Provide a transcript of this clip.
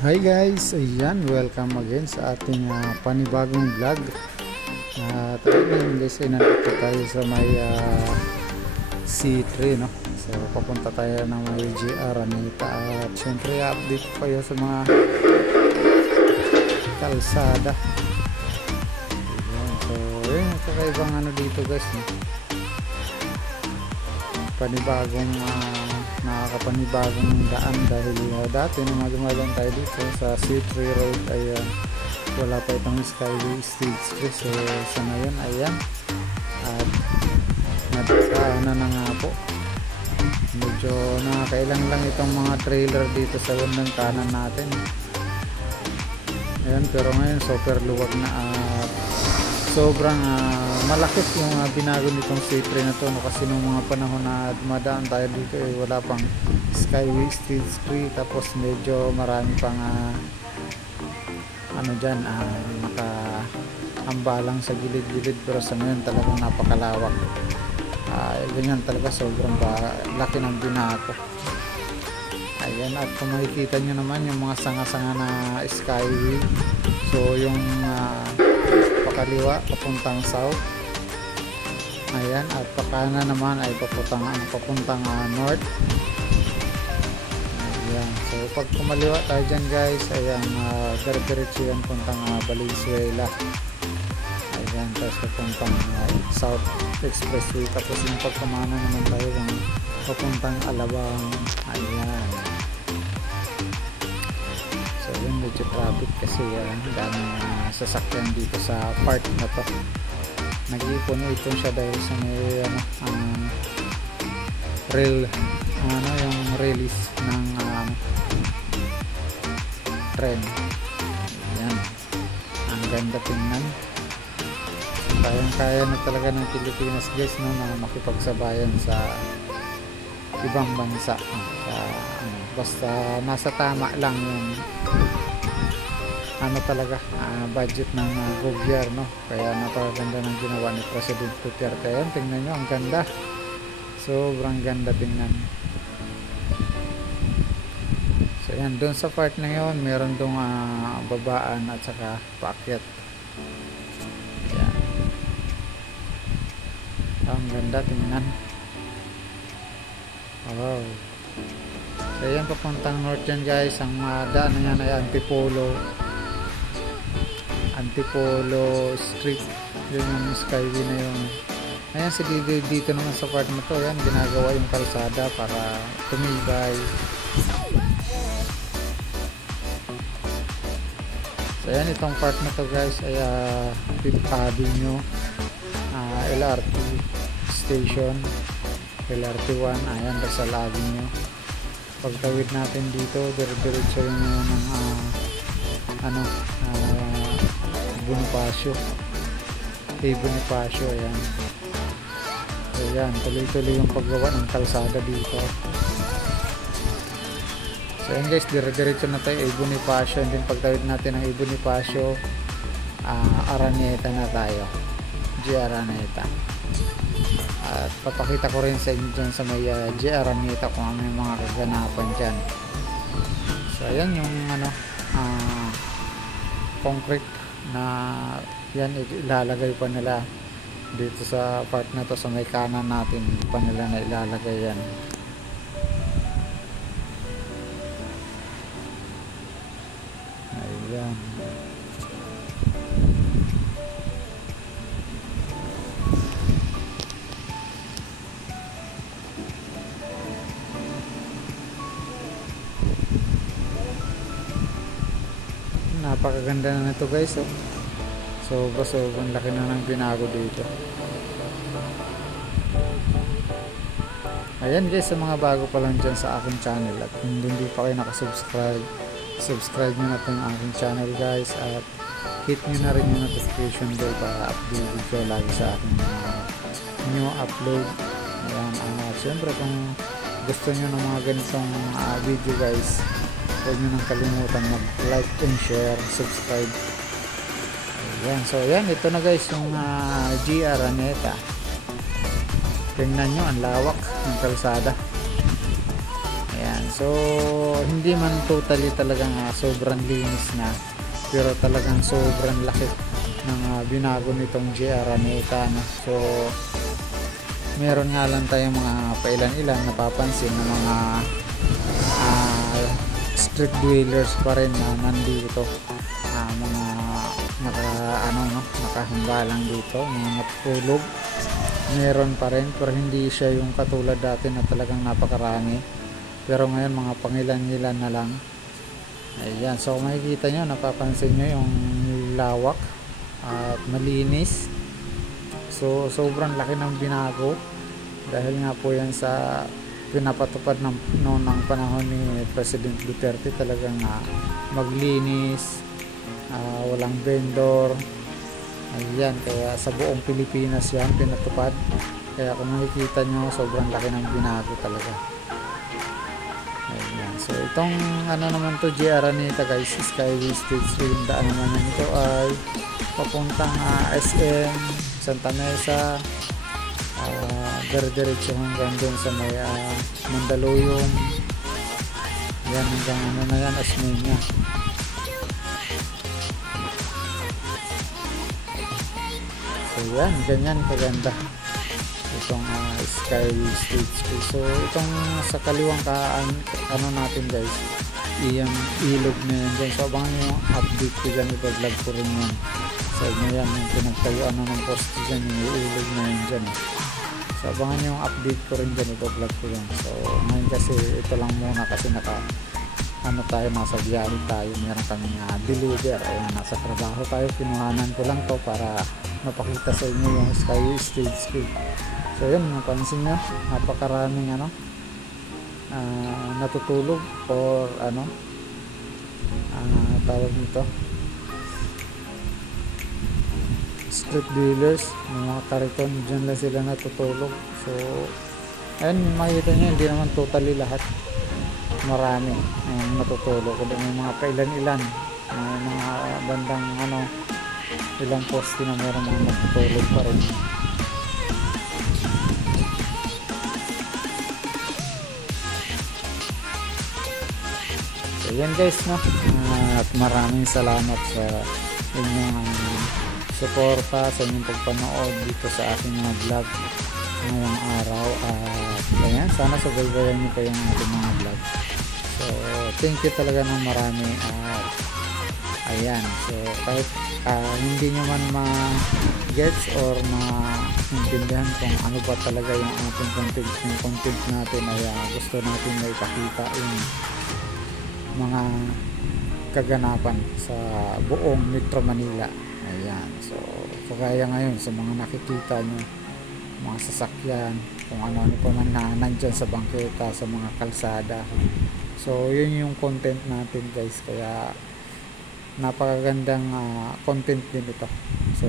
Hi guys, ayan, welcome again sa ating panibagong vlog. Ngayon guys ay nandito tayo sa may C3, no? So papunta tayo ng may GR Anita at syempre update ko kayo sa mga kalsada. Ayan, so yun, kakaibang ano dito guys, no? Panibagong nakakapanibagong daan dahil dati nung dumadaan tayo dito sa C3 Road ay wala pa itong Skyway Stage Express. So sa ngayon ayan at nadaanan na nga po, medyo nakakailang lang itong mga trailer dito sa bandang kanan natin. Ayan, pero ngayon super luwag na at sobrang malaki yung binago nitong C3 na to, no? Kasi nung mga panahon na dumadaan tayo dito wala pang Skyway Stage 3, tapos medyo marami pang ano dyan, nakahambalang sa gilid-gilid, pero sa ngayon talagang napakalawak. Ganyan talaga, sobrang laki ng binago. Ayan, at kung makikita nyo naman yung mga sanga-sanga na Skyway, so yung pakaliwa papuntang south, ayan, at pakana naman ay papuntang north. Ayan, so pag kumaliwa tayo dyan guys, ayan, diretso yan puntang Valenzuela. Ayan, tapos papuntang South Expressway, tapos yung pagkumana naman tayo ng papuntang Alabang. Ayan, so yun, medyo traffic kasi daming sasakyan dito sa part na to. Nag-iipon-ipon siya dahil sa may yung release ng tren. Ayan, ang ganda tingnan. Kayang-kaya na talaga ng Pilipinas guys, no, na makipagsabayan sa ibang bansa. Basta nasa tama lang yung talaga budget ng gobyerno. Kaya napakaganda ng ginawa ni President Duterte. Ayan, tingnan nyo, ang ganda, sobrang ganda tingnan. So ayan, doon sa part na yun meron doon babaan at saka paakyat. Ayan, ang ganda tingnan. Wow. So ayan, papuntang north yan guys. Ang daan na yan ay Antipolo Street. Yun yung Skyway na yun. Ayan, si dito naman sa part na to, ayan, ginagawa yung kalsada para tumibay. So ayan, itong part na to guys ay Fifth Avenue, LRT Station, LRT1. Ayan, Rizal Avenue. Pagtawid natin dito, diretso yun ng Bonifacio. Ayan. So ayan, tuloy-tuloy yung paggawa ng kalsada dito. So ayan guys, diretso na tayo Bonifacio, and then pagtawid natin ng Bonifacio, Araneta na tayo, GR Araneta. At papakita ko rin sa inyo dyan sa may GR Araneta kung ano yung mga kaganapan dyan. So ayan yung concrete na yan, ilalagay pa nila dito sa part na to, sa may kanan natin pa nila na ilalagay yan. Ayan, napakaganda na nito guys, oh. Sobrang laki na ng binago dito. Ayan guys, sa mga bago pa lang dyan sa aking channel at kung hindi pa kayo nakasubscribe, subscribe nyo na ito yung aking channel guys, at hit nyo na rin yung notification bell para update video lagi sa aking new upload. Ayan, at syempre kung gusto nyo ng mga ganitong video guys, huwag nyo nang kalimutan mag like and share, subscribe. Ayan, so ayan, ito na guys yung GR Araneta. Tingnan nyo, ang lawak ng kalsada. Ayan, so hindi man totally talagang sobrang linis na, pero talagang sobrang laki ng binago nitong JR Araneta, no? So meron nga lang tayong mga pailan-ilan napapansin na mga street dwellers pa rin na nandito, mga nakahamba lang dito, mga natutulog meron pa rin, pero hindi siya yung katulad dati na talagang napakarami. Pero ngayon mga pangilan-ilan na lang. Ayan, so makikita nyo, napapansin nyo yung lawak at malinis. So sobrang laki ng binago dahil nga po yan sa pinapatupad ng panahon ni President Duterte. Talagang maglinis, walang vendor. Ayan, kaya sa buong Pilipinas yan pinatupad. Kaya kung makikita nyo, sobrang laki ng binago talaga. Ayan, so itong naman to, JR Araneta guys, Skyway Stage 3. Yung daan naman yan, ito ay papuntang SM Santa Mesa, dire-diretso hanggang dun sa may Mandaluyong. Yan, hanggang na yan, Asmeña. So yan, ganyan kaganda itong Skyway Stage 3. So itong sa kaliwang natin guys, iyang ilog na yan dyan. So abangan nyo yung update ko dyan, ipa-vlog ko rin yan sa inyo yan, yung pinagtayuan ng post dyan, yung ilog na yan dyan. So abangan nyo yung update ko rin dyan, ipa-vlog ko yan. So ngayon kasi ito lang muna kasi tayo, nasa biyahe tayo, meron kaming deliver. Ayan, nasa trabaho tayo, kinuhanan ko lang to para mapakita sa inyo yung Skyway Stage 3. So yun, napansin nyo, napakaraming natutulog or tawag nito, street dealers, mga kariton, dyan lang sila natutulog. So ayun, makikita nyo, hindi naman totally lahat, marami natutulog. Kung may mga kailan-ilan, may mga bandang ilang poste na meron mga natutulog pa rin. So yan guys, no? At maraming salamat sa inyong suporta, sa inyong pagpanood dito sa aking mga vlog ngayong araw. At ayan, sana subaybayan niyo pa yung ating mga vlog. So thank you talaga ng marami. At ayan, so kahit hindi nyo man ma-gets or ma-intindihan kung ano ba talaga yung ating content natin, ay gusto natin na ipakita yung mga kaganapan sa buong Metro Manila. Ayan, so kagaya ngayon sa mga nakikita nyo, mga sasakyan, kung ano pa man na nandyan sa bangketa, sa mga kalsada. So yun yung content natin guys, kaya napakagandang content din ito. So